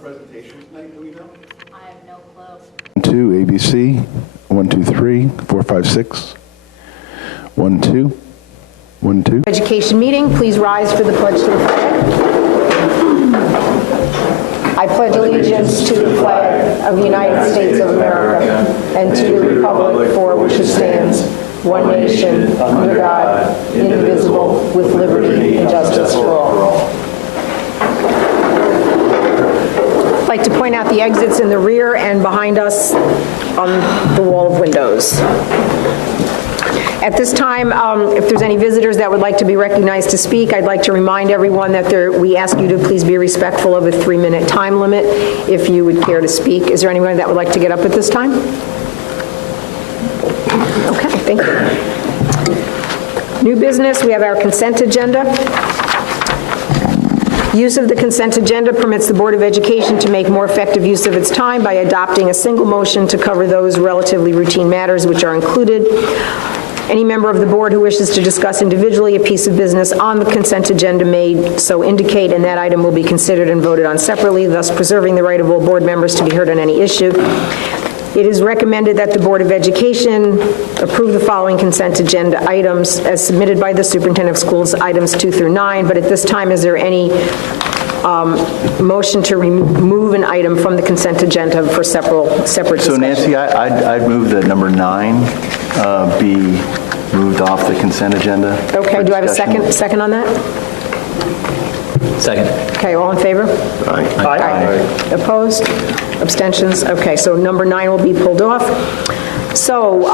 Presentation tonight, do we know? I have no clue. 2 ABC, 1 2 3 4 5 6 1 2 1 2. Education meeting, please rise for the pledge to the flag. I pledge allegiance to the flag of the United States of America and to the republic for which it stands, one nation, under God, indivisible, with liberty and justice for all. I'd like to point out the exits in the rear and behind us on the wall of windows. At this time, if there's any visitors that would like to be recognized to speak, I'd like to remind everyone that we ask you to please be respectful of a 3-minute time limit if you would care to speak. Is there anyone that would like to get up at this time? Okay, thank you. New business, we have our consent agenda. Use of the consent agenda permits the Board of Education to make more effective use of its time by adopting a single motion to cover those relatively routine matters which are included. Any member of the board who wishes to discuss individually a piece of business on the consent agenda may so indicate, and that item will be considered and voted on separately, thus preserving the right of all board members to be heard on any issue. It is recommended that the Board of Education approve the following consent agenda items as submitted by the Superintendent of Schools, items 2 through 9, but at this time, is there any motion to remove an item from the consent agenda for separate discussion? So Nancy, I'd move that number 9 be moved off the consent agenda. Okay, do I have a second on that? Second. Okay, all in favor? Aye. Opposed? Abstentions? Okay, so number 9 will be pulled off. So,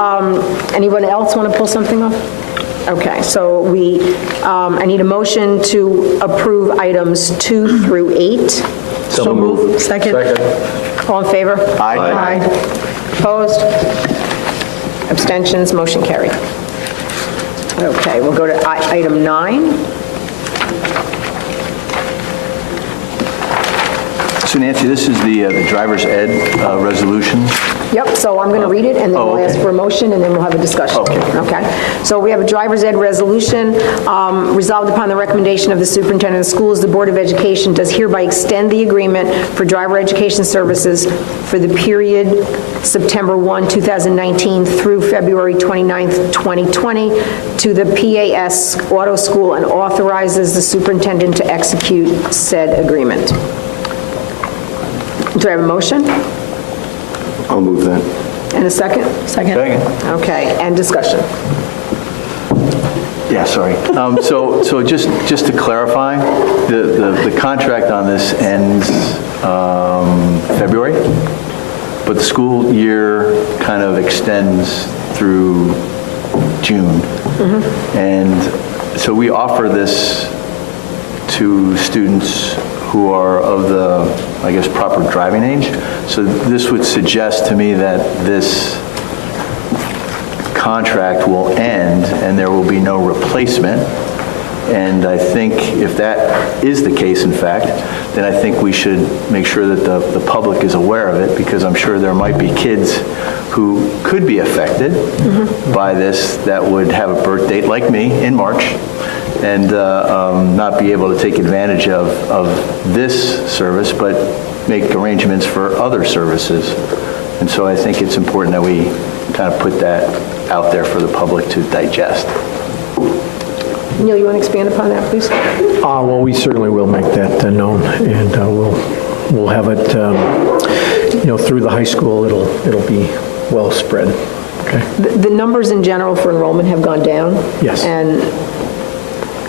anyone else want to pull something off? Okay, so I need a motion to approve items 2 through 8. So moved. Second? All in favor? Aye. Opposed? Abstentions? Motion carried. Okay, we'll go to item 9. So Nancy, this is the driver's ed resolution. Yep, so I'm going to read it, and then we'll ask for a motion, and then we'll have a discussion. Okay. So we have a driver's ed resolution. Resolved upon the recommendation of the Superintendent of Schools, the Board of Education does hereby extend the agreement for driver education services for the period September 1, 2019 through February 29, 2020 to the PAS Auto School and authorizes the superintendent to execute said agreement. Do I have a motion? I'll move that. And a second? Second. Okay, and discussion. Yeah, sorry. So just to clarify, the contract on this ends February, but the school year kind of extends through June. And so we offer this to students who are of the, I guess, proper driving age. So this would suggest to me that this contract will end and there will be no replacement. And I think if that is the case, in fact, then I think we should make sure that the public is aware of it, because I'm sure there might be kids who could be affected by this that would have a birth date like me in March and not be able to take advantage of this service, but make arrangements for other services. And so I think it's important that we kind of put that out there for the public to digest. Neil, you want to expand upon that, please? Well, we certainly will make that known, and we'll have it, through the high school. It'll be well spread. Okay. The numbers in general for enrollment have gone down. Yes. And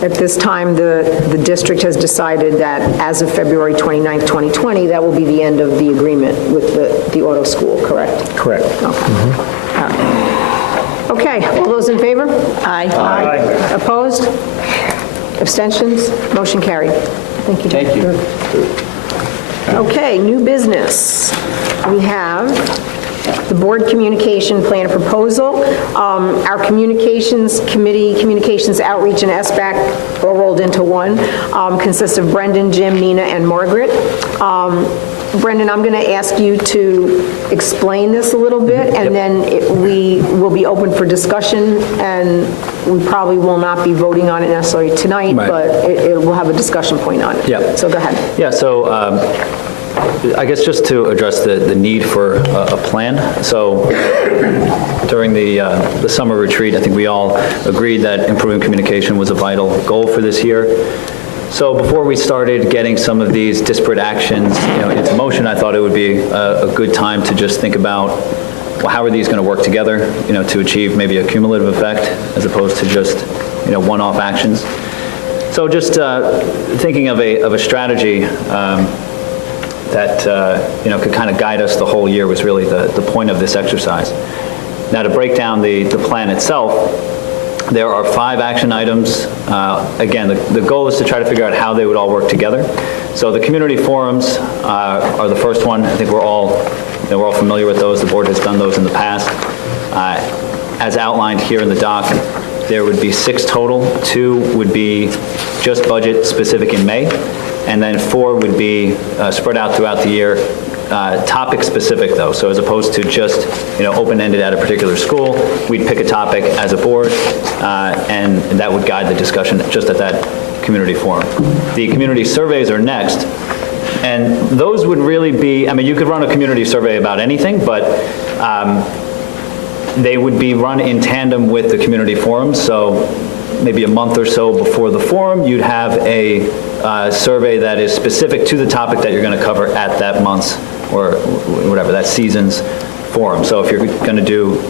at this time, the district has decided that as of February 29th, 2020, that will be the end of the agreement with the auto school, correct? Correct. Okay. Okay, all those in favor? Aye. Opposed? Abstentions? Motion carried. Thank you. Thank you. Okay, new business. We have the board communication plan proposal. Our communications committee, communications outreach and SBAC all rolled into one, consists of Brendan, Jim, Nina, and Margaret. Brendan, I'm going to ask you to explain this a little bit, and then we will be open for discussion, and we probably will not be voting on it necessarily tonight, Right. but it will have a discussion point on it. Yep. So go ahead. Yeah, so I guess just to address the need for a plan. So during the summer retreat, I think we all agreed that improving communication was a vital goal for this year. So before we started getting some of these disparate actions, into motion, I thought it would be a good time to just think about, well, how are these going to work together, to achieve maybe a cumulative effect as opposed to just, one-off actions. So just thinking of a strategy that could kind of guide us the whole year was really the point of this exercise. Now, to break down the plan itself, there are 5 action items. Again, the goal is to try to figure out how they would all work together. So the community forums are the first one. I think we're all familiar with those. The board has done those in the past. As outlined here in the doc, there would be 6 total. 2 would be just budget specific in May, and then 4 would be spread out throughout the year, topic specific though. So as opposed to just open-ended at a particular school, we'd pick a topic as a board, and that would guide the discussion just at that community forum. The community surveys are next, and those would really be, you could run a community survey about anything, but they would be run in tandem with the community forums. So maybe a month or so before the forum, you'd have a survey that is specific to the topic that you're going to cover at that month's or whatever, that season's forum. So if you're going to do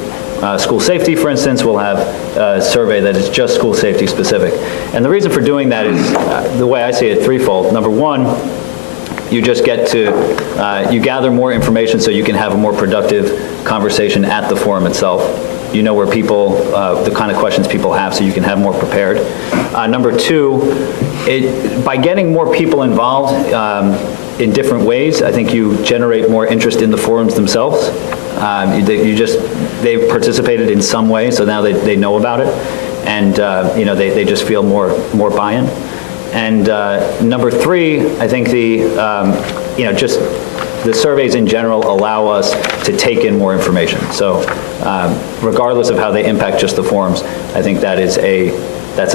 school safety, for instance, we'll have a survey that is just school safety specific. And the reason for doing that is, the way I see it, threefold. Number one, you just get to, you gather more information so you can have a more productive conversation at the forum itself. You know where people, the kind of questions people have, so you can have more prepared. Number two, by getting more people involved in different ways, I think you generate more interest in the forums themselves. They've participated in some way, so now they know about it, and they just feel more buy-in. And number three, I think just the surveys in general allow us to take in more information. So regardless of how they impact just the forums, I think that's a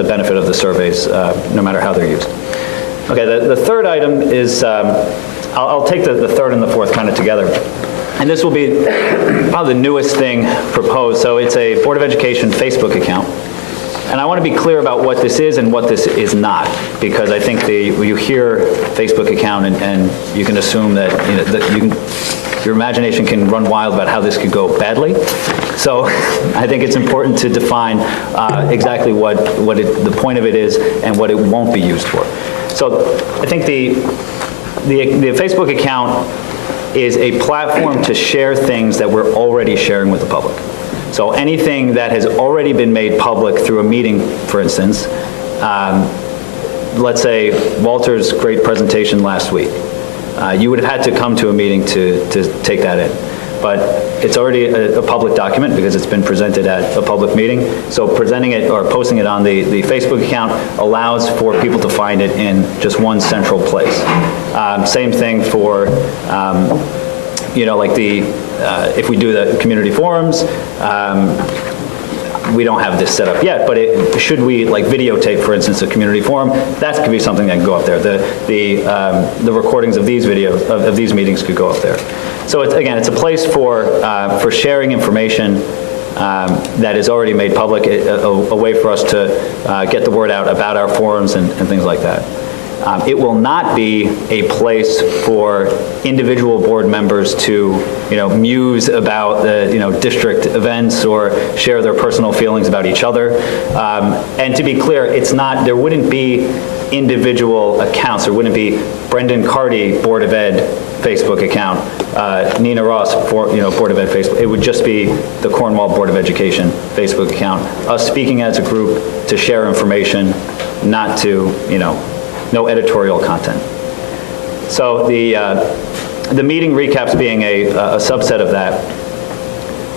benefit of the surveys, no matter how they're used. Okay, the third item is, I'll take the third and the fourth kind of together. And this will be probably the newest thing proposed. So it's a Board of Education Facebook account. And I want to be clear about what this is and what this is not, because I think you hear Facebook account and you can assume that, your imagination can run wild about how this could go badly. So I think it's important to define exactly what the point of it is and what it won't be used for. So I think the Facebook account is a platform to share things that we're already sharing with the public. So anything that has already been made public through a meeting, for instance, let's say Walter's great presentation last week. You would have had to come to a meeting to take that in. But it's already a public document because it's been presented at a public meeting. So presenting it or posting it on the Facebook account allows for people to find it in just one central place. Same thing for, if we do the community forums, we don't have this set up yet, but should we videotape, for instance, a community forum, that could be something that can go up there. The recordings of these videos, of these meetings could go up there. So it's a place for sharing information that is already made public, a way for us to get the word out about our forums and things like that. It will not be a place for individual board members to, muse about the, district events or share their personal feelings about each other. And to be clear, there wouldn't be individual accounts. There wouldn't be Brendan Carty Board of Ed Facebook account, Nina Ross Board of Ed Facebook. It would just be the Cornwall Board of Education Facebook account. Us speaking as a group to share information, not to, no editorial content. So the meeting recaps being a subset of that.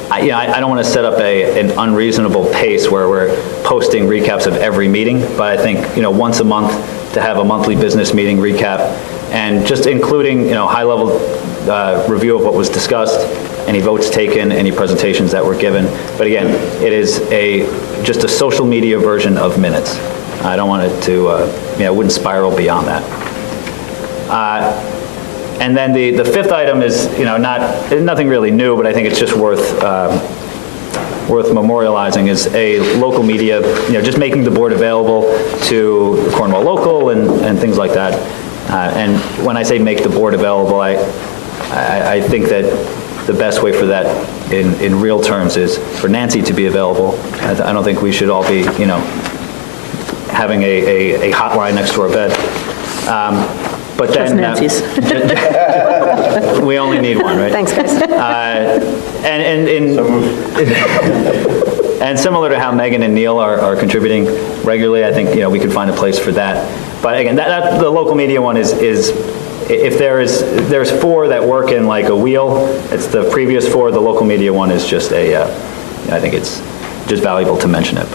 I don't want to set up an unreasonable pace where we're posting recaps of every meeting, but I think once a month to have a monthly business meeting recap and just including high-level review of what was discussed, any votes taken, any presentations that were given. But again, it is just a social media version of minutes. I don't want it to, it wouldn't spiral beyond that. And then the fifth item is, nothing really new, but I think it's just worth memorializing, is a local media, just making the board available to Cornwall Local and things like that. And when I say make the board available, I think that the best way for that in real terms is for Nancy to be available. I don't think we should all be, having a hotline next to our bed. But then, Nancy's. we only need one, right? Thanks, guys. And similar to how Megan and Neil are contributing regularly, I think, we could find a place for that. But again, the local media one is if there's 4 that work in like a wheel, it's the previous 4. The local media one is just I think it's just valuable to mention it.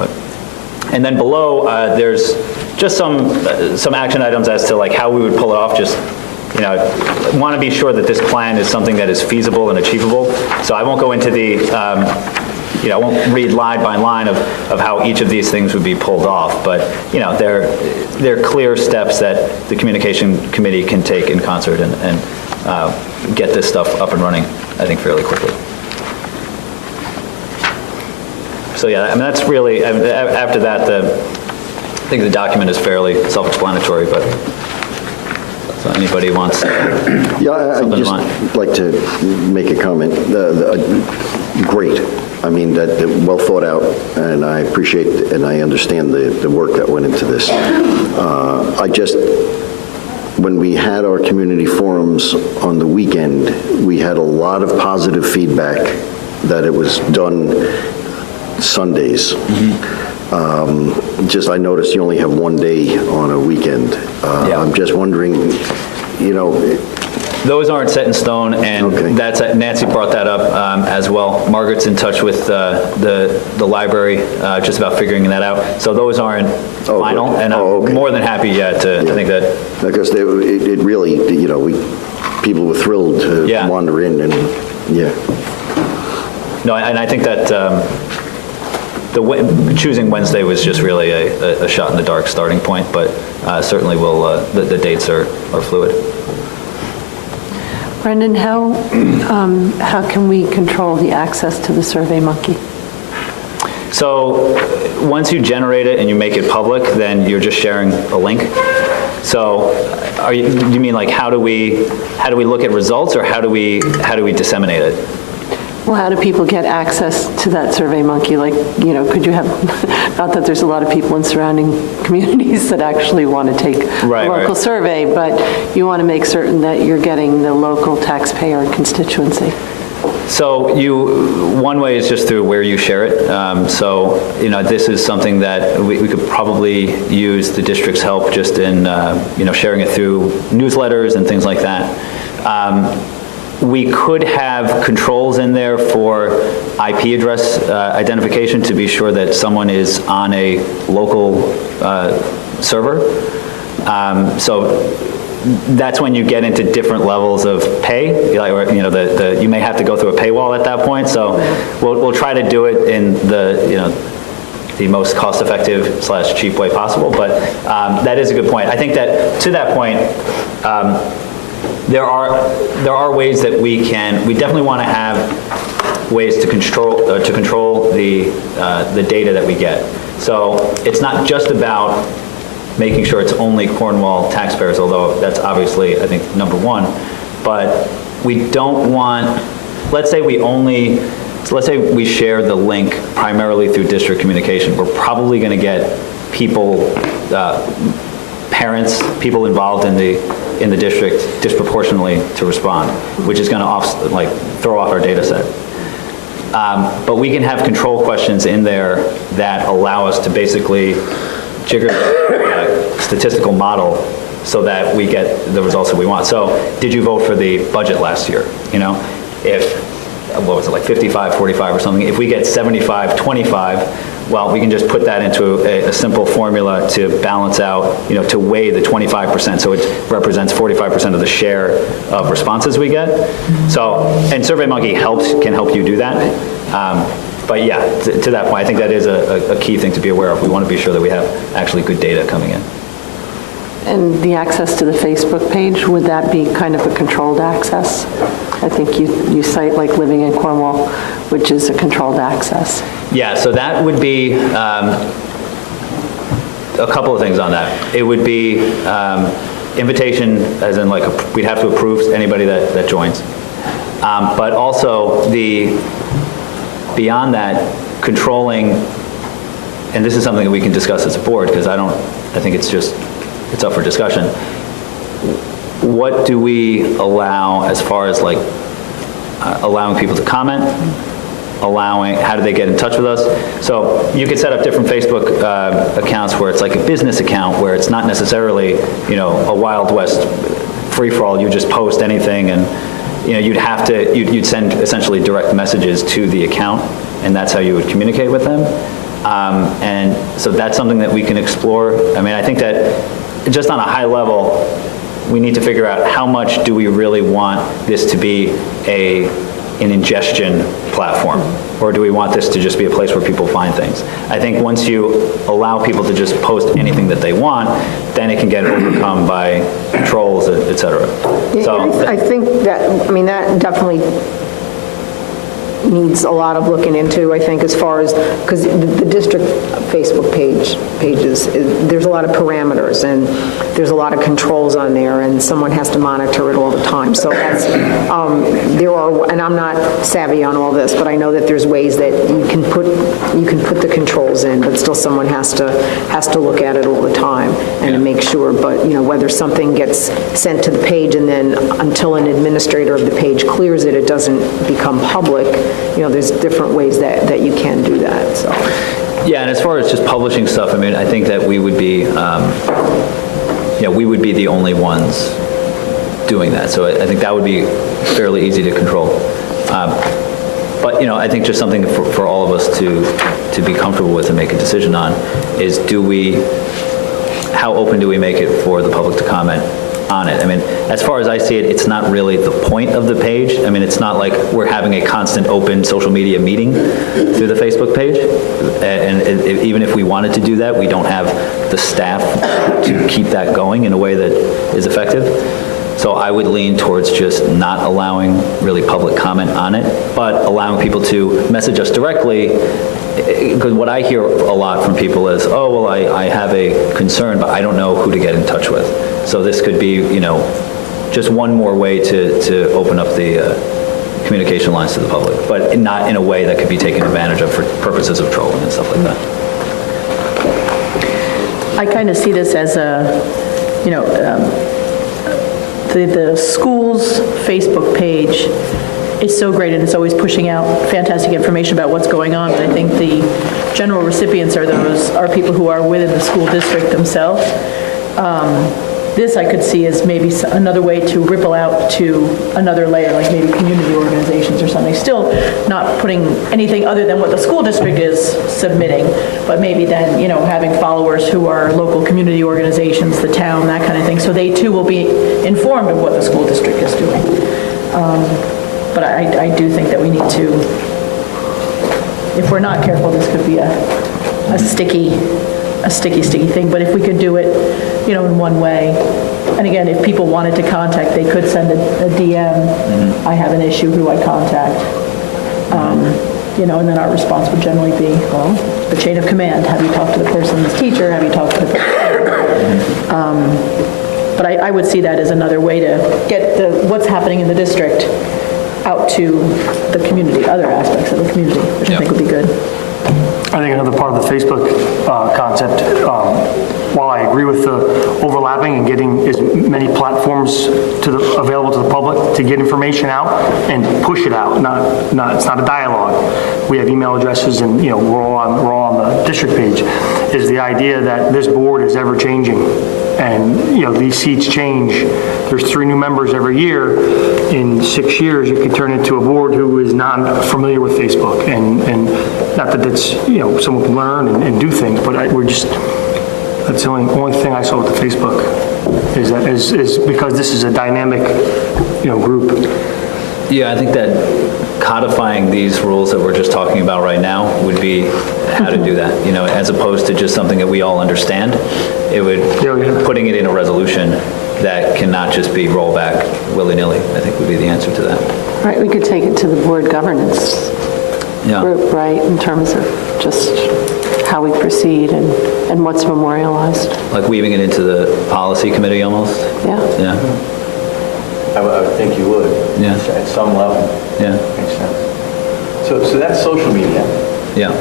And then below, there's just some action items as to like how we would pull it off. Just, want to be sure that this plan is something that is feasible and achievable. So I won't go into I won't read line by line of how each of these things would be pulled off. But, they're clear steps that the communication committee can take in concert and get this stuff up and running, I think, fairly quickly. So yeah, that's really, after that, I think the document is fairly self-explanatory, but so anybody wants Yeah, I'd just like to make a comment. Great. I mean, that well thought out, and I appreciate and I understand the work that went into this. When we had our community forums on the weekend, we had a lot of positive feedback that it was done Sundays. I noticed you only have one day on a weekend. Yeah. I'm just wondering, those aren't set in stone, and Okay. Nancy brought that up as well. Margaret's in touch with the library just about figuring that out. So those aren't final, good. and I'm Okay. more than happy to think that. Because it really, people were thrilled to Yeah. wander in and, yeah. No, and I think that choosing Wednesday was just really a shot in the dark starting point, but certainly the dates are fluid. Brendan, how can we control the access to the SurveyMonkey? So once you generate it and you make it public, then you're just sharing a link. So do you mean like how do we look at results, or how do we disseminate it? Well, how do people get access to that SurveyMonkey? Like, could you have, not that there's a lot of people in surrounding communities that actually want to take a local survey, but you want to make certain that you're getting the local taxpayer constituency. So one way is just through where you share it. This is something that we could probably use the district's help just in, sharing it through newsletters and things like that. We could have controls in there for IP address identification to be sure that someone is on a local server. So that's when you get into different levels of pay. You may have to go through a paywall at that point. So we'll try to do it in the most cost-effective / cheap way possible. But that is a good point. I think that to that point, there are ways that we definitely want to have ways to control the data that we get. So it's not just about making sure it's only Cornwall taxpayers, although that's obviously, I think, number one. But we don't want, let's say we share the link primarily through district communication. We're probably going to get people, parents, people involved in the district disproportionately to respond, which is going to throw off our data set. But we can have control questions in there that allow us to basically jigger the statistical model so that we get the results that we want. So did you vote for the budget last year? If, what was it, like 55-45 or something, if we get 75-25, well, we can just put that into a simple formula to balance out, to weigh the 25%. So it represents 45% of the share of responses we get. So, and SurveyMonkey can help you do that. But yeah, to that point, I think that is a key thing to be aware of. We want to be sure that we have actually good data coming in. And the access to the Facebook page, would that be kind of a controlled access? I think you cite like Living in Cornwall, which is a controlled access. Yeah, so that would be a couple of things on that. It would be invitation, as in like we'd have to approve anybody that joins. But also beyond that, controlling, and this is something that we can discuss as a board, because I think it's up for discussion. What do we allow as far as like allowing people to comment? How do they get in touch with us? So you could set up different Facebook accounts where it's like a business account where it's not necessarily, a Wild West free-for-all. You just post anything, and you'd send essentially direct messages to the account, and that's how you would communicate with them. And so that's something that we can explore. I mean, I think that just on a high level, we need to figure out how much do we really want this to be an ingestion platform, or do we want this to just be a place where people find things? I think once you allow people to just post anything that they want, then it can get overcome by trolls, et cetera. So I think that definitely needs a lot of looking into, I think, as far as, because the district Facebook pages, there's a lot of parameters, and there's a lot of controls on there, and someone has to monitor it all the time. So that's, and I'm not savvy on all this, but I know that there's ways that you can put the controls in, but still someone has to look at it all the time and make sure. But, whether something gets sent to the page and then until an administrator of the page clears it, it doesn't become public. There's different ways that you can do that, so. Yeah, and as far as just publishing stuff, I mean, I think that we would be the only ones doing that. So I think that would be fairly easy to control. But, I think just something for all of us to be comfortable with and make a decision on is how open do we make it for the public to comment on it? I mean, as far as I see it, it's not really the point of the page. I mean, it's not like we're having a constant open social media meeting through the Facebook page. And even if we wanted to do that, we don't have the staff to keep that going in a way that is effective. So I would lean towards just not allowing really public comment on it, but allowing people to message us directly. Because what I hear a lot from people is, oh, well, I have a concern, but I don't know who to get in touch with. So this could be, just one more way to open up the communication lines to the public, but not in a way that could be taken advantage of for purposes of trolling and stuff like that. I kind of see this as the school's Facebook page is so great, and it's always pushing out fantastic information about what's going on, but I think the general recipients are people who are within the school district themselves. This I could see as maybe another way to ripple out to another layer, like maybe community organizations or something. Still not putting anything other than what the school district is submitting, but maybe then, having followers who are local community organizations, the town, that kind of thing. So they too will be informed of what the school district is doing. But I do think that we need to, if we're not careful, this could be a sticky thing. But if we could do it, in one way, and again, if people wanted to contact, they could send a DM. I have an issue, who do I contact? And then our response would generally be, well, the chain of command. Have you talked to the person's teacher? Have you talked to the But I would see that as another way to get what's happening in the district out to the community, other aspects of the community, which I think would be good. I think another part of the Facebook concept, while I agree with the overlapping and getting as many platforms available to the public to get information out and push it out, it's not a dialogue. We have email addresses, and we're all on the district page. Is the idea that this board is ever changing, and these seats change. There's 3 new members every year. In 6 years, you could turn into a board who is not familiar with Facebook, and not that that's someone can learn and do things, but that's the only thing I saw with the Facebook is because this is a dynamic group. Yeah, I think that codifying these rules that we're just talking about right now would be how to do that, as opposed to just something that we all understand. It would, putting it in a resolution that cannot just be rollback willy-nilly, I think would be the answer to that. Right, we could take it to the board governance Yeah. group, right, in terms of just how we proceed and what's memorialized. Like weaving it into the policy committee almost? Yeah. Yeah, I would think you would. Yeah. At some level. yeah, Makes sense. So that's social media. yeah.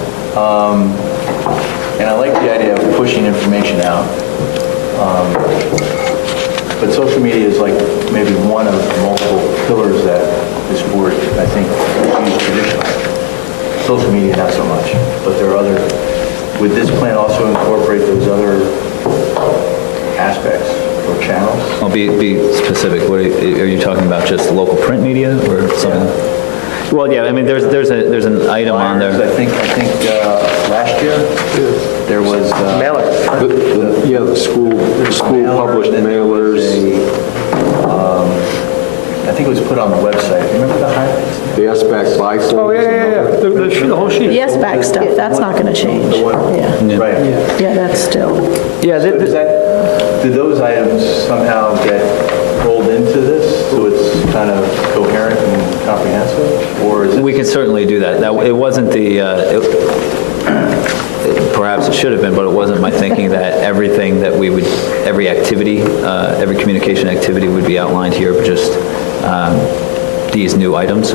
And I like the idea of pushing information out. But social media is like maybe one of multiple pillars that this board, I think, uses traditionally. Social media, not so much, but there are other, would this plan also incorporate those other aspects or channels? I'll be specific. What are you talking about? Just local print media or something? Well, yeah, I mean, there's an item on there. I think last year, there was... Yeah, the school published mailers. I think it was put on the website. Remember the highlights? The SBAC bifold. Oh, yeah. The whole sheet. The SBAC stuff, that's not going to change. Yeah, Right. yeah, that's still, Yeah, So do those items somehow get rolled into this, so it's kind of coherent and comprehensive? Or is it... we can certainly do that. It wasn't perhaps it should have been, but it wasn't my thinking that everything that we would, every activity, every communication activity would be outlined here, but just these new items,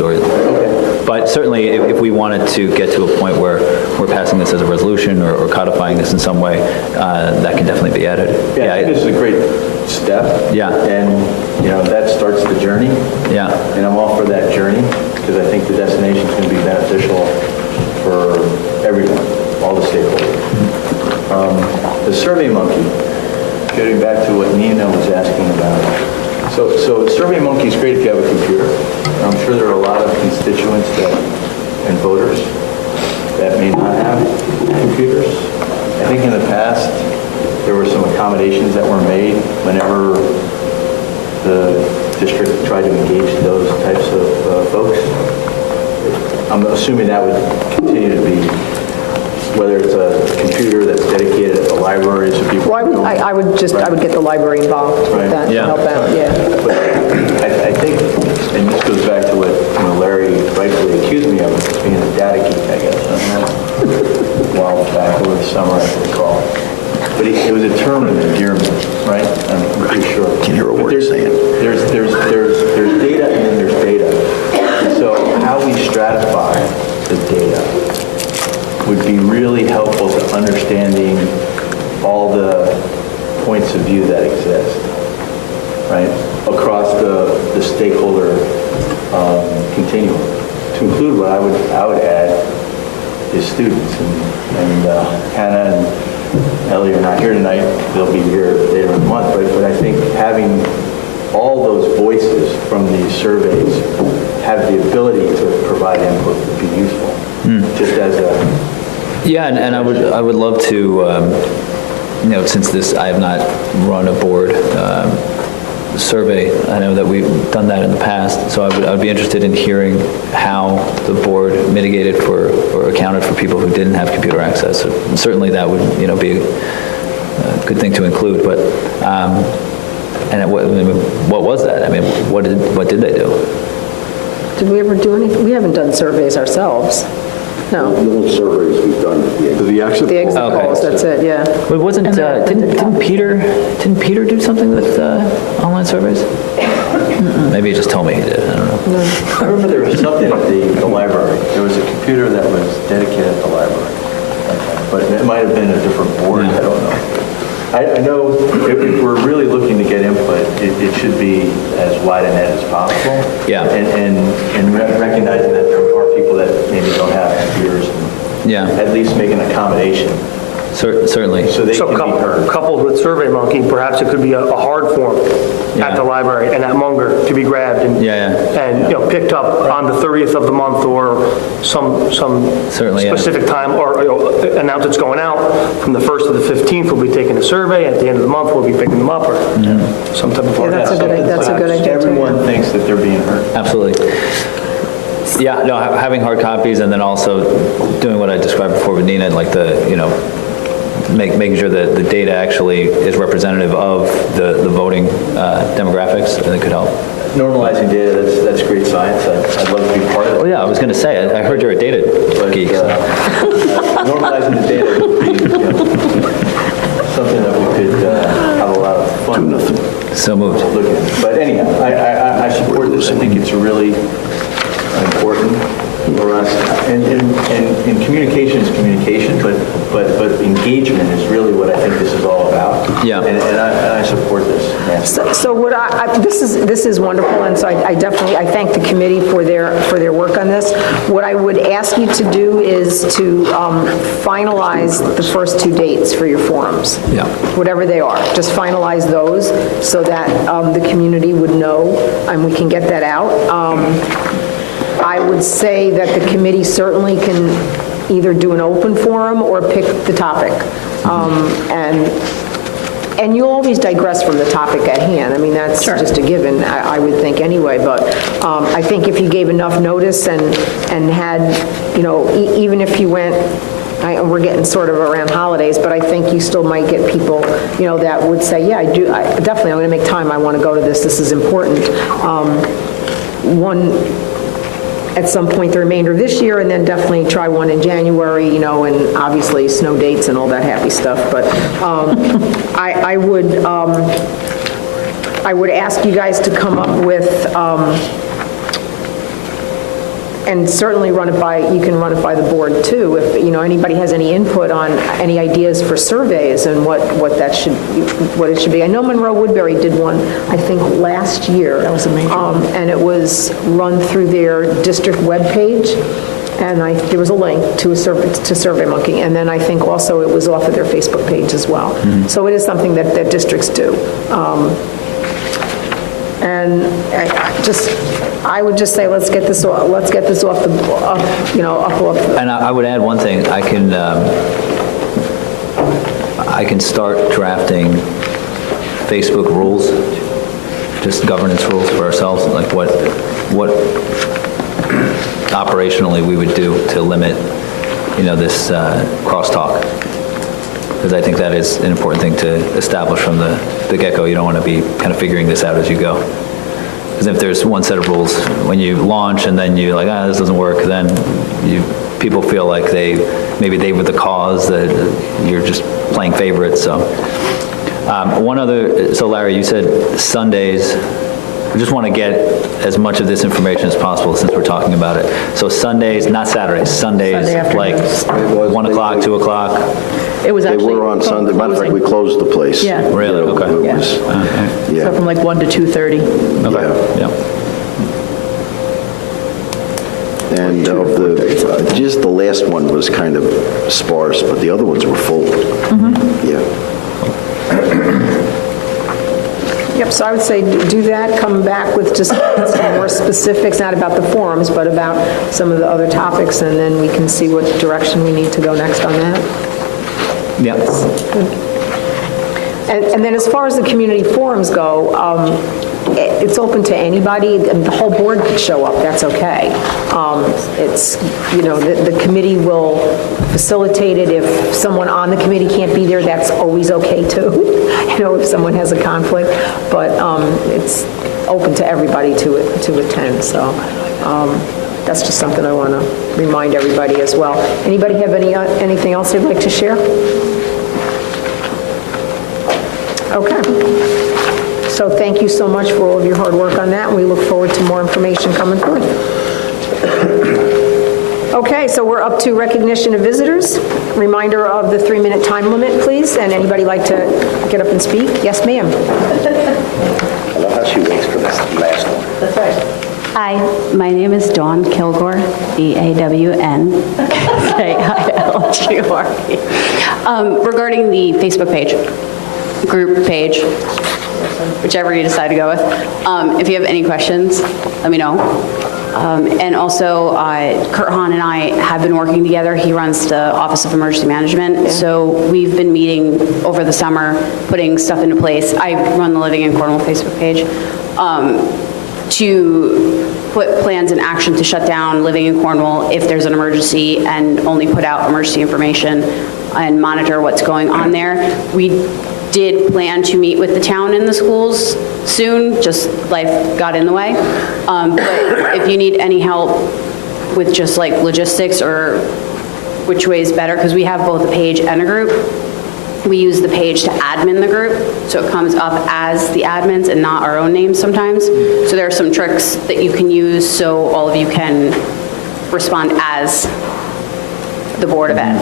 but certainly if we wanted to get to a point where we're passing this as a resolution or codifying this in some way, that can definitely be added. Yeah, I think this is a great step. Yeah. And, that starts the journey. Yeah. And I'm all for that journey, because I think the destination is going to be beneficial for everyone, all the stakeholders. The Survey Monkey, getting back to what Nina was asking about. So Survey Monkey is great if you have a computer. I'm sure there are a lot of constituents and voters that may not have computers. I think in the past, there were some accommodations that were made whenever the district tried to engage those types of folks. I'm assuming that would continue to be, whether it's a computer that's dedicated at the library so people... Well, I would get the library involved with that to Yeah. help out, yeah. But I think, and this goes back to what Larry rightfully accused me of being a data geek, I guess. I don't know. A while back over the summer, I recall. But it was a term of endearment, right? I'm pretty sure. Can hear a word saying. There's data and then there's data. And so how we stratify the data would be really helpful to understanding all the points of view that exist, right, across the stakeholder continuum. To include what I would add is students, and Hannah and Ellie are not here tonight. They'll be here later in the month, but I think having all those voices from these surveys have the ability to provide input would be useful, just as a... Yeah, and I would love to, since I have not run a board survey, I know that we've done that in the past, so I'd be interested in hearing how the board mitigated for or accounted for people who didn't have computer access. So certainly that would, be a good thing to include, but, and what was that? I mean, what did they do? Did we ever do anything? We haven't done surveys ourselves. No. Little surveys we've done. The exit The exit poll. polls, that's it, yeah. But wasn't, didn't Peter do something with online surveys? Maybe he just told me he did, I don't know. I remember there was something at the library. There was a computer that was dedicated at the library. But it might have been a different board, I don't know. I know if we're really looking to get input, it should be as wide a net as possible. Yeah. And recognizing that there are people that maybe don't have computers. Yeah. At least make an accommodation Certainly. so they So can be heard. coupled with SurveyMonkey, perhaps it could be a hard form at the library and at Munger to be grabbed and, picked up on the 30th of the month or some Certainly, yeah. specific time, or announce it's going out. From the 1st to the 15th, we'll be taking a survey. At the end of the month, we'll be picking them up or some type of. That's a good idea, too. Everyone thinks that they're being heard. Absolutely. Yeah, no, having hard copies and then also doing what I described before with Nina, like making sure that the data actually is representative of the voting demographics, I think could help. Normalizing data, that's great science. I'd love to be part of it. Oh yeah, I was going to say, I heard you're a data geek. Normalizing the data would be something that we could have a lot of fun So moved. looking at. But anyhow, I support this. I think it's really important for us. And communication is communication, but engagement is really what I think this is all about. Yeah. And I support this. So what this is wonderful, and so I definitely, I thank the committee for their work on this. What I would ask you to do is to finalize the first 2 dates for your forums. Yeah. Whatever they are, just finalize those so that the community would know, and we can get that out. I would say that the committee certainly can either do an open forum or pick the topic. And you'll always digress from the topic at hand. I mean, that's just a given, I would think anyway. But I think if you gave enough notice and had, even if you went, we're getting sort of around holidays, but I think you still might get people, that would say, yeah, definitely, I'm going to make time. I want to go to this. This is important. At some point the remainder of this year, and then definitely try one in January, and obviously snow dates and all that happy stuff. But I would ask you guys to come up with, and certainly you can run it by the board too, if anybody has any input on any ideas for surveys and what it should be. I know Monroe Woodbury did one, I think, last year. That was amazing. And it was run through their district webpage, and there was a link to SurveyMonkey, and then I think also it was off of their Facebook page as well. So it is something that districts do. And I would just say, let's get this off the. And I would add one thing. I can start drafting Facebook rules, just governance rules for ourselves, like what operationally we would do to limit, this crosstalk. Because I think that is an important thing to establish from the get-go. You don't want to be kind of figuring this out as you go. Because if there's one set of rules when you launch and then you're like, this doesn't work, then people feel like maybe they were the cause, that you're just playing favorites. So so Larry, you said Sundays. I just want to get as much of this information as possible since we're talking about it. So Sundays, not Saturdays, Sundays, like 1 o'clock, 2 o'clock. It was actually. They were on Sunday. Matter of fact, we closed the place. Yeah. Really? Okay. Yeah. So from like 1 to 2:30. Okay. Yeah. And just the last one was kind of sparse, but the other ones were full. Yeah. Yep, so I would say do that, come back with just some more specifics, not about the forums, but about some of the other topics, and then we can see what direction we need to go next on that. Yeah. And then as far as the community forums go, it's open to anybody. The whole board could show up, that's okay. It's, the committee will facilitate it. If someone on the committee can't be there, that's always okay too, if someone has a conflict. But it's open to everybody to attend, so that's just something I want to remind everybody as well. Anybody have anything else they'd like to share? Okay. So thank you so much for all of your hard work on that, and we look forward to more information coming forth. Okay, so we're up to recognition of visitors. Reminder of the 3-minute time limit, please, and anybody like to get up and speak? Yes, ma'am. I love how she waits for this last one. That's right. Hi, my name is Dawn Kilgore, D-A-W-N-K-I-L-G-O-R-E. Regarding the Facebook page, group page, whichever you decide to go with, if you have any questions, let me know. And also, Kurt Hahn and I have been working together. He runs the Office of Emergency Management. So we've been meeting over the summer, putting stuff into place. I run the Living in Cornwall Facebook page to put plans in action to shut down Living in Cornwall if there's an emergency and only put out emergency information and monitor what's going on there. We did plan to meet with the town and the schools soon, just life got in the way. But if you need any help with just like logistics or which way is better, because we have both a page and a group, we use the page to admin the group, so it comes up as the admins and not our own names sometimes. So there are some tricks that you can use so all of you can respond as the Board of Ed.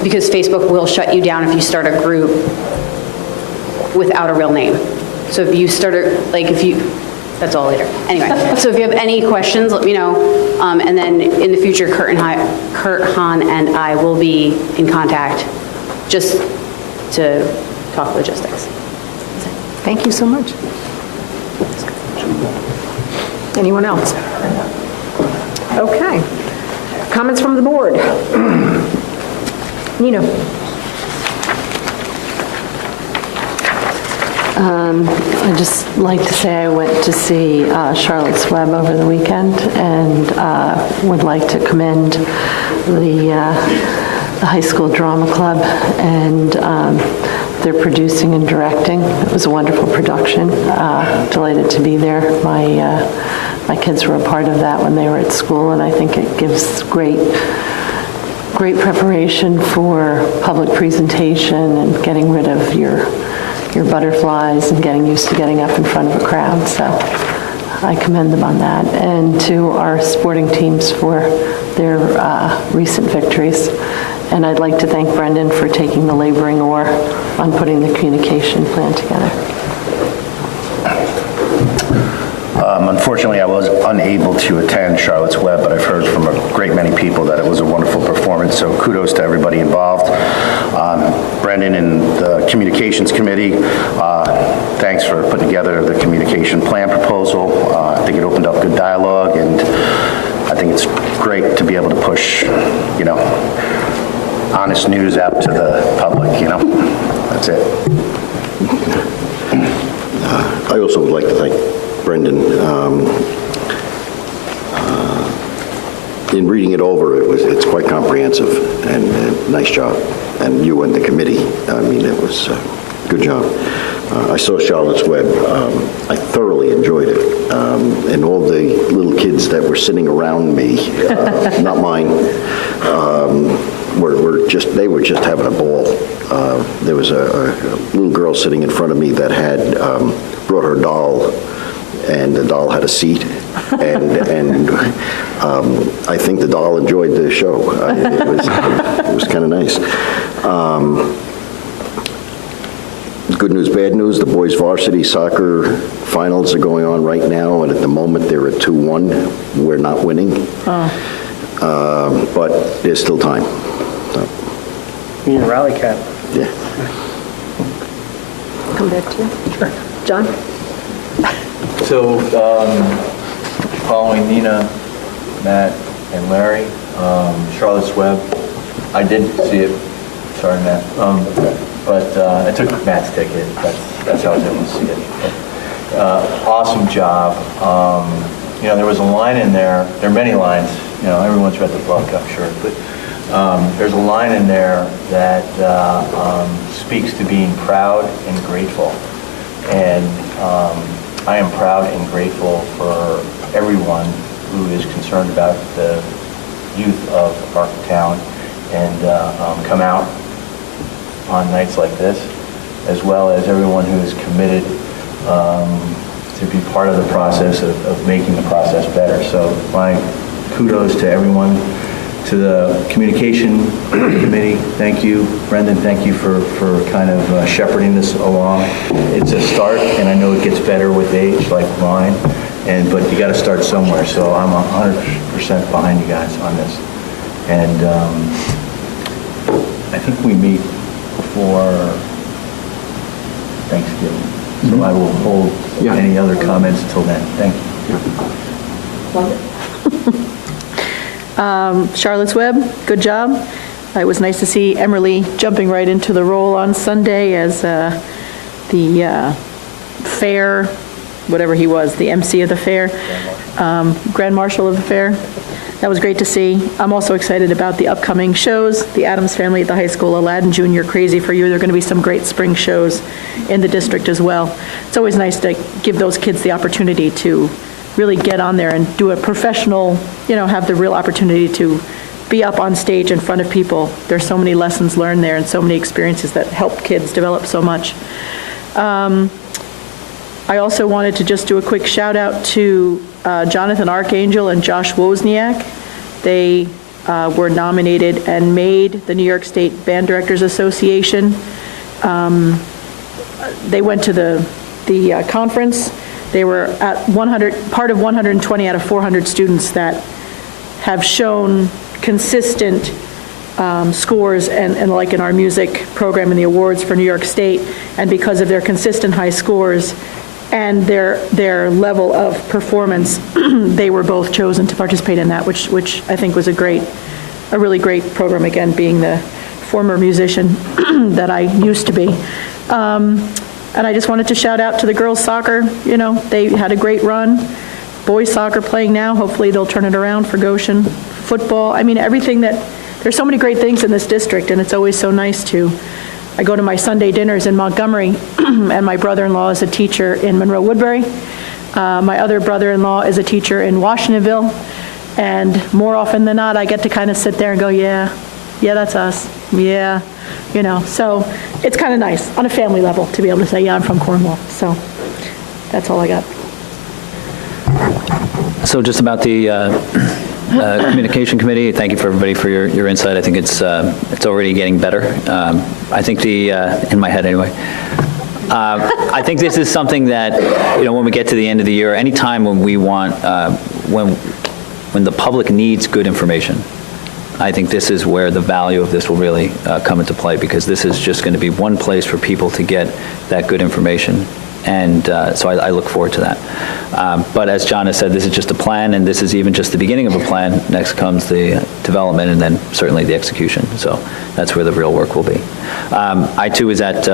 Because Facebook will shut you down if you start a group without a real name. So if you start that's all later. Anyway, so if you have any questions, let me know. And then in the future, Kurt Hahn and I will be in contact just to talk logistics. Thank you so much. Anyone else? Okay. Comments from the board? Nina? I'd just like to say I went to see Charlotte's Web over the weekend and would like to commend the High School Drama Club and their producing and directing. It was a wonderful production. Delighted to be there. My kids were a part of that when they were at school, and I think it gives great preparation for public presentation and getting rid of your butterflies and getting used to getting up in front of a crowd. So I commend them on that. And to our sporting teams for their recent victories. And I'd like to thank Brendan for taking the laboring oar on putting the communication plan together. Unfortunately, I was unable to attend Charlotte's Web, but I've heard from a great many people that it was a wonderful performance, so kudos to everybody involved. Brendan and the Communications Committee, thanks for putting together the communication plan proposal. I think it opened up good dialogue, and I think it's great to be able to push, honest news out to the public, That's it. I also would like to thank Brendan. In reading it over, it's quite comprehensive, and nice job. And you and the committee, it was a good job. I saw Charlotte's Web. I thoroughly enjoyed it. And all the little kids that were sitting around me, not mine, they were just having a ball. There was a little girl sitting in front of me that had brought her doll, and the doll had a seat, and I think the doll enjoyed the show. It was kind of nice. Good news, bad news, the boys varsity soccer finals are going on right now, and at the moment they're at 2-1. We're not winning, but there's still time. So. You need a rally cap. Yeah. Come back to you. Sure. John? So, following Nina, Matt, and Larry, Charlotte's Web, I did see it. Sorry, Matt. But I took Matt's ticket. That's how I was able to see it. Awesome job. There was a line in there. There are many lines. Everyone's read the book, I'm sure. But there's a line in there that speaks to being proud and grateful. And I am proud and grateful for everyone who is concerned about the youth of our town and come out on nights like this, as well as everyone who is committed to be part of the process of making the process better. So my kudos to everyone, to the communication committee. Thank you. Brendan, thank you for kind of shepherding this along. It's a start, and I know it gets better with age, like mine. but you got to start somewhere, so I'm 100% behind you guys on this. And I think we meet before Thanksgiving, so I will hold any other comments till then. Thank you. Charlotte's Web, good job. It was nice to see Emerly jumping right into the role on Sunday as the fair, whatever he was, the MC of the fair, Grand Marshal of the fair. That was great to see. I'm also excited about the upcoming shows, the Addams Family at the high school, Aladdin Jr., Crazy for You. There are going to be some great spring shows in the district as well. It's always nice to give those kids the opportunity to really get on there and do a professional, have the real opportunity to be up on stage in front of people. There's so many lessons learned there and so many experiences that help kids develop so much. I also wanted to just do a quick shout out to Jonathan Archangel and Josh Wozniak. They were nominated and made the New York State Band Directors Association. They went to the conference. They were at part of 120 out of 400 students that have shown consistent scores and like in our music program in the awards for New York State, and because of their consistent high scores and their level of performance, they were both chosen to participate in that, which I think was a really great program, again, being the former musician that I used to be. And I just wanted to shout out to the girls' soccer. They had a great run. Boys' soccer playing now. Hopefully they'll turn it around for Goshen. Football. I mean, everything there's so many great things in this district, and it's always so nice I go to my Sunday dinners in Montgomery, and my brother-in-law is a teacher in Monroe Woodbury. My other brother-in-law is a teacher in Washingtonville, and more often than not, I get to kind of sit there and go, yeah, that's us. Yeah, so it's kind of nice on a family level to be able to say, yeah, I'm from Cornwall. So that's all I got. So just about the Communication Committee, thank you for everybody for your insight. I think it's already getting better. I think in my head anyway. I think this is something that, when we get to the end of the year, anytime when we want, when the public needs good information, I think this is where the value of this will really come into play, because this is just going to be one place for people to get that good information. And so I look forward to that. But as John has said, this is just a plan, and this is even just the beginning of a plan. Next comes the development and then certainly the execution. So that's where the real work will be. I too was at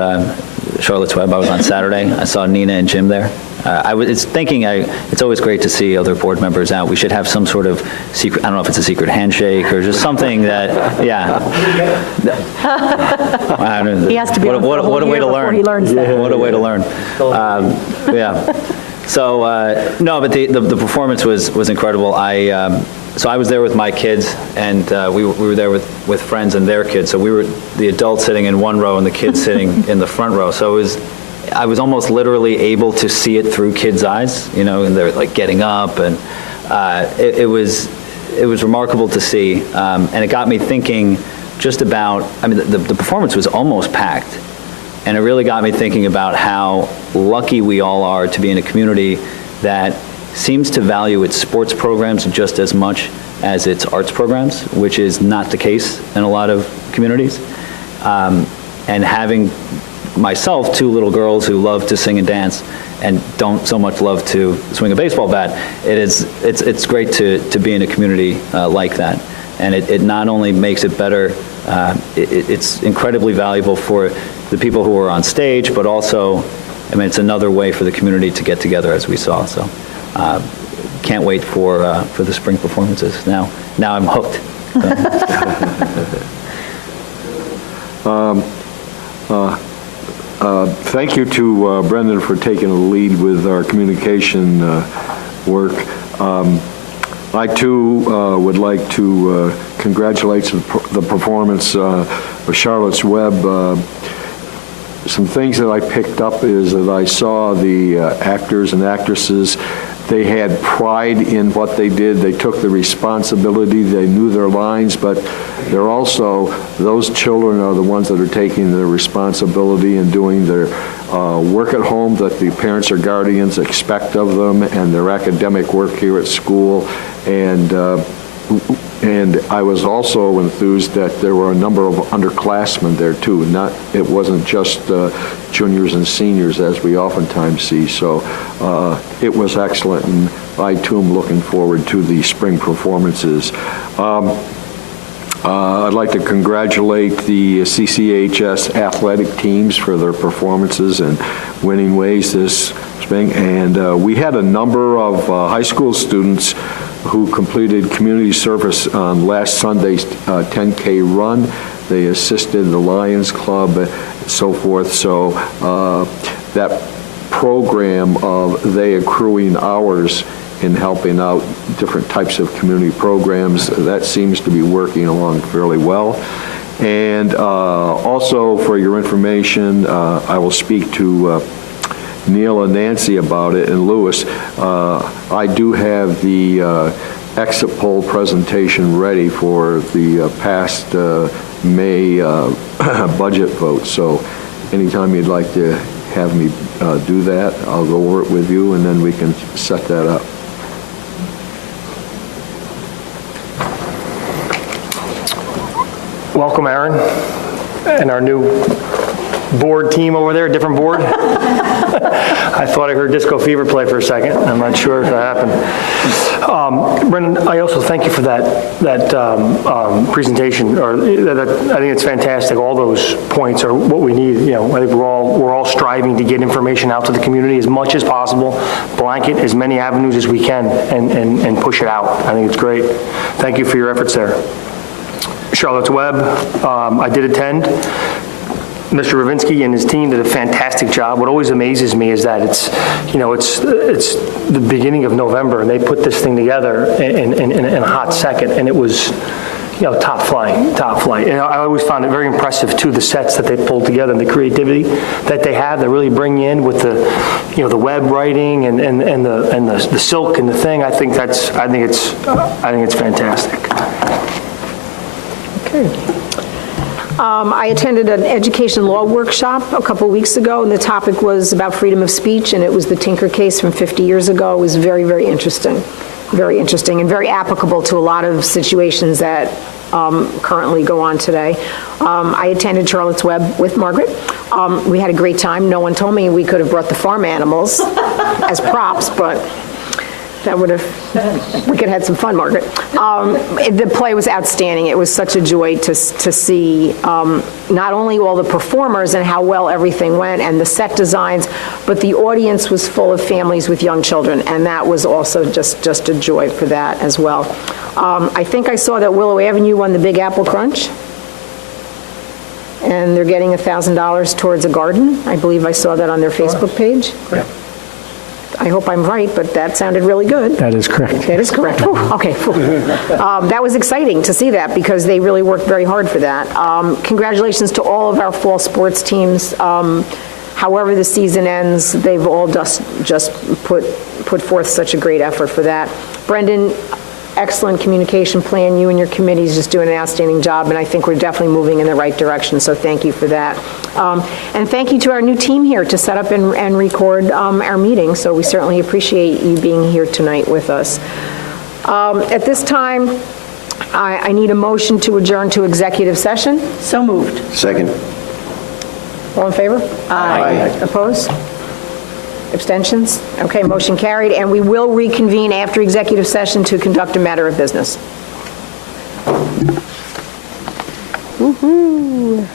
Charlotte's Web. I was on Saturday. I saw Nina and Jim there. It's always great to see other board members out. We should have some sort of secret, I don't know if it's a secret handshake or just something that, yeah. He has to be on for a whole year before he learns that. What a way to learn. Yeah. So, no, but the performance was incredible. So I was there with my kids, and we were there with friends and their kids. So we were the adults sitting in one row and the kids sitting in the front row. So I was almost literally able to see it through kids' eyes, and they're like getting up, and it was remarkable to see, and it got me thinking just about, the performance was almost packed, and it really got me thinking about how lucky we all are to be in a community that seems to value its sports programs just as much as its arts programs, which is not the case in a lot of communities, and having myself, two little girls who love to sing and dance and don't so much love to swing a baseball bat, it's great to be in a community like that. And it not only makes it better, it's incredibly valuable for the people who are on stage, but also, it's another way for the community to get together, as we saw. So can't wait for the spring performances. Now I'm hooked. Thank you to Brendan for taking the lead with our communication work. I too would like to congratulate the performance of Charlotte's Web. Some things that I picked up is that I saw the actors and actresses. They had pride in what they did. They took the responsibility. They knew their lines, but they're also, those children are the ones that are taking the responsibility and doing their work at home that the parents or guardians expect of them, and their academic work here at school. And I was also enthused that there were a number of underclassmen there too. It wasn't just juniors and seniors as we oftentimes see. So it was excellent, and I too am looking forward to the spring performances. I'd like to congratulate the CCHS athletic teams for their performances and winning ways this spring. And we had a number of high school students who completed community service on last Sunday's 10K run. They assisted the Lions Club and so forth. So that program of they accruing hours in helping out different types of community programs, that seems to be working along fairly well. And also, for your information, I will speak to Neil and Nancy about it, and Lewis. I do have the exit poll presentation ready for the past May budget vote. So anytime you'd like to have me do that, I'll go over it with you, and then we can set that up. Welcome, Aaron, and our new board team over there, different board. I thought I heard Disco Fever play for a second. I'm not sure if that happened. Brendan, I also thank you for that presentation. I think it's fantastic. All those points are what we need. You know, I think we're all striving to get information out to the community as much as possible, blanket as many avenues as we can, and push it out. I think it's great. Thank you for your efforts there. Charlotte's Web, I did attend. Mr. Ravinsky and his team did a fantastic job. What always amazes me is that it's the beginning of November, and they put this thing together in a hot second, and it was, top flight. And I always found it very impressive too, the sets that they pulled together and the creativity that they have. They really bring you in with the web writing and the silk and the thing. I think it's fantastic. Okay. I attended an education law workshop a couple weeks ago, and the topic was about freedom of speech, and it was the Tinker case from 50 years ago. It was very, very interesting, and very applicable to a lot of situations that currently go on today. I attended Charlotte's Web with Margaret. We had a great time. No one told me we could have brought the farm animals as props, but we could have had some fun, Margaret. The play was outstanding. It was such a joy to see not only all the performers and how well everything went and the set designs, but the audience was full of families with young children, and that was also just a joy for that as well. I think I saw that Willow Avenue won the Big Apple Crunch, and they're getting $1,000 towards a garden. I believe I saw that on their Facebook page. Yeah. I hope I'm right, but that sounded really good. That is correct. That is correct. Whew, okay. That was exciting to see that because they really worked very hard for that. Congratulations to all of our fall sports teams. However the season ends, they've all just put forth such a great effort for that. Brendan, excellent communication plan. You and your committees just doing an outstanding job, and I think we're definitely moving in the right direction, so thank you for that. And thank you to our new team here to set up and record our meeting, so we certainly appreciate you being here tonight with us. At this time, I need a motion to adjourn to executive session. So moved. Second. All in favor? Aye. Opposed? Abstentions? Okay, motion carried, and we will reconvene after executive session to conduct a matter of business. Woo-hoo.